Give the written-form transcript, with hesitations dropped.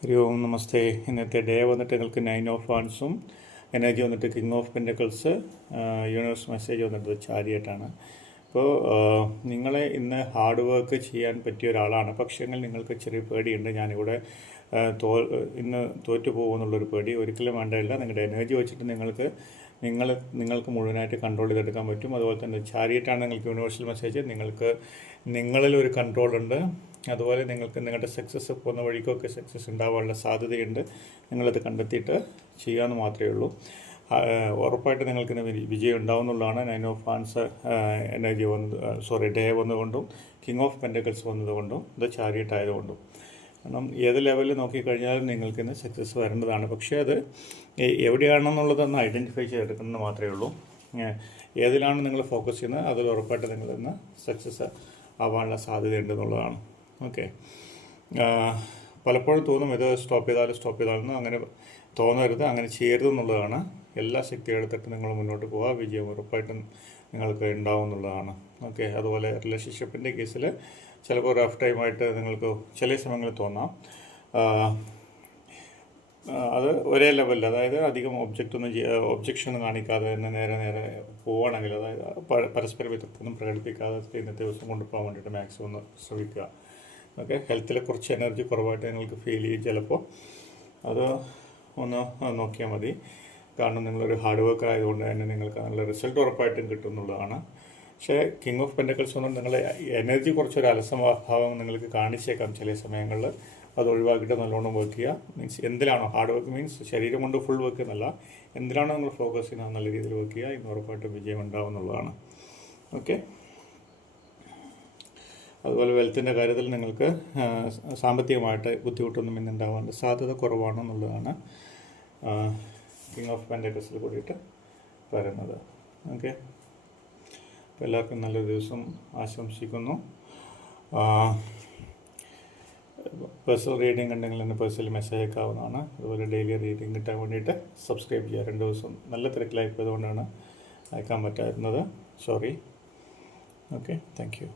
ഹരി ഓം നമസ്തേ. ഇന്നത്തെ ഡേ വന്നിട്ട് നിങ്ങൾക്ക് 9 ഓഫ് വാൺസും എനർജി വന്നിട്ട് king of pentacles, universe message വന്നിട്ട് ചാരിയറ്റാണ്. അപ്പോൾ നിങ്ങളെ ഇന്ന് ഹാർഡ് വർക്ക് ചെയ്യാൻ പറ്റിയ ഒരാളാണ്, പക്ഷേങ്കിൽ നിങ്ങൾക്ക് ചെറിയ പേടിയുണ്ട്. ഞാനിവിടെ ഇന്ന് തോറ്റു പോകുമെന്നുള്ളൊരു പേടി ഒരിക്കലും വേണ്ടതില്ല. നിങ്ങളുടെ എനർജി വെച്ചിട്ട് നിങ്ങൾക്ക് മുഴുവനായിട്ട് കൺട്രോൾ ചെയ്തെടുക്കാൻ പറ്റും. അതുപോലെ തന്നെ ചാരിയറ്റാണ് നിങ്ങൾക്ക് യൂണിവേഴ്സൽ മെസ്സേജ്. നിങ്ങളിൽ ഒരു കൺട്രോളുണ്ട്. അതുപോലെ നിങ്ങൾക്ക് നിങ്ങളുടെ സക്സസ് പോകുന്ന വഴിക്കൊക്കെ സക്സസ് ഉണ്ടാകാനുള്ള സാധ്യതയുണ്ട്. നിങ്ങളത് കണ്ടെത്തിയിട്ട് ചെയ്യാമെന്ന് മാത്രമേ ഉള്ളൂ. ഉറപ്പായിട്ട് നിങ്ങൾക്കിന്ന് വിജയം ഉണ്ടാവുന്നുള്ളതാണ്. 9 ഓഫ് വാൺസ് എനർജി ഡേ വന്നുകൊണ്ടും കിങ് ഓഫ് പെൻറ്റക്കിൾസ് വന്നതുകൊണ്ടും ഇത് ചാരിയറ്റ് ആയതുകൊണ്ടും. കാരണം ഏത് ലെവലിൽ നോക്കിക്കഴിഞ്ഞാലും നിങ്ങൾക്കിന്ന് സക്സസ് വരേണ്ടതാണ്. പക്ഷേ അത് എവിടെയാണെന്നുള്ളതൊന്ന് ഐഡൻറ്റിഫൈ ചെയ്തെടുക്കുന്നത് മാത്രമേ ഉള്ളൂ. ഏതിലാണ് നിങ്ങൾ ഫോക്കസ് ചെയ്യുന്നത് അതിൽ ഉറപ്പായിട്ട് നിങ്ങളിന്ന് സക്സസ് ആവാനുള്ള സാധ്യതയുണ്ടെന്നുള്ളതാണ്. ഓക്കെ, പലപ്പോഴും തോന്നും ഇത് സ്റ്റോപ്പ് ചെയ്താലെന്ന്. അങ്ങനെ തോന്നരുത്, അങ്ങനെ ചെയ്യരുതെന്നുള്ളതാണ്. എല്ലാ ശക്തിയും എടുത്തിട്ട് നിങ്ങൾ മുന്നോട്ട് പോവുക. വിജയം ഉറപ്പായിട്ടും നിങ്ങൾക്ക് ഉണ്ടാവും എന്നുള്ളതാണ്. ഓക്കെ, അതുപോലെ റിലേഷൻഷിപ്പിൻ്റെ കേസിൽ ചിലപ്പോൾ റഫ് ടൈമായിട്ട് നിങ്ങൾക്ക് ചില സമയങ്ങളിൽ തോന്നാം. അത് ഒരേ ലെവലിൽ, അതായത് അധികം ഒബ്ജക്ഷൻ കാണിക്കാതെ തന്നെ നേരെ പോവുകയാണെങ്കിൽ, അതായത് പരസ്പരം എതിർപ്പൊന്നും പ്രകടിപ്പിക്കാതെ ഇന്നത്തെ ദിവസം കൊണ്ടുപോകാൻ വേണ്ടിയിട്ട് മാക്സിമം ഒന്ന് ശ്രമിക്കുക. ഓക്കെ, ഹെൽത്തിൽ കുറച്ച് എനർജി കുറവായിട്ട് നിങ്ങൾക്ക് ഫീൽ ചെയ്യും ചിലപ്പോൾ. അത് ഒന്ന് നോക്കിയാൽ മതി. കാരണം നിങ്ങളൊരു ഹാർഡ് വർക്കർ ആയതുകൊണ്ട് തന്നെ നിങ്ങൾക്ക് നല്ല റിസൾട്ട് ഉറപ്പായിട്ടും കിട്ടും എന്നുള്ളതാണ്. പക്ഷേ കിങ് ഓഫ് പെൻറ്റക്കിൾസ് കൊണ്ട് നിങ്ങളുടെ എനർജി കുറച്ചൊരു അലസഭാവം നിങ്ങൾക്ക് കാണിച്ചേക്കാം ചില സമയങ്ങളിൽ. അത് ഒഴിവാക്കിയിട്ട് നല്ലോണം വർക്ക് ചെയ്യുക. മീൻസ് എന്തിലാണോ ഹാർഡ് വർക്ക്, മീൻസ് ശരീരം കൊണ്ട് ഫുൾ വർക്ക് എന്നല്ല, എന്തിലാണോ നിങ്ങൾ ഫോക്കസ് ചെയ്യുന്നത് നല്ല രീതിയിൽ വർക്ക് ചെയ്യുക. ഇന്ന് ഉറപ്പായിട്ടും വിജയം ഉണ്ടാവും എന്നുള്ളതാണ്. ഓക്കെ, അതുപോലെ വെൽത്തിൻ്റെ കാര്യത്തിൽ നിങ്ങൾക്ക് സാമ്പത്തികമായിട്ട് ബുദ്ധിമുട്ടൊന്നും ഇന്നുണ്ടാവാൻ സാധ്യത കുറവാണെന്നുള്ളതാണ് കിങ് ഓഫ് പെൻറ്റക്കിൾസിൽ കൂടിയിട്ട് പറയുന്നത്. ഓക്കെ, അപ്പോൾ എല്ലാവർക്കും നല്ലൊരു ദിവസം ആശംസിക്കുന്നു. പേഴ്സണൽ റീഡിംഗ് ഉണ്ടെങ്കിൽ എന്നെ പേഴ്സണൽ മെസ്സേജ് അയക്കാവുന്നതാണ്. അതുപോലെ ഡെയിലി റീഡിംഗ് കിട്ടാൻ വേണ്ടിയിട്ട് സബ്സ്ക്രൈബ് ചെയ്യുക. 2 ദിവസം നല്ല തിരക്കിലായിപ്പോയതുകൊണ്ടാണ് അയക്കാൻ പറ്റായിരുന്നത്. സോറി. Okay, thank you.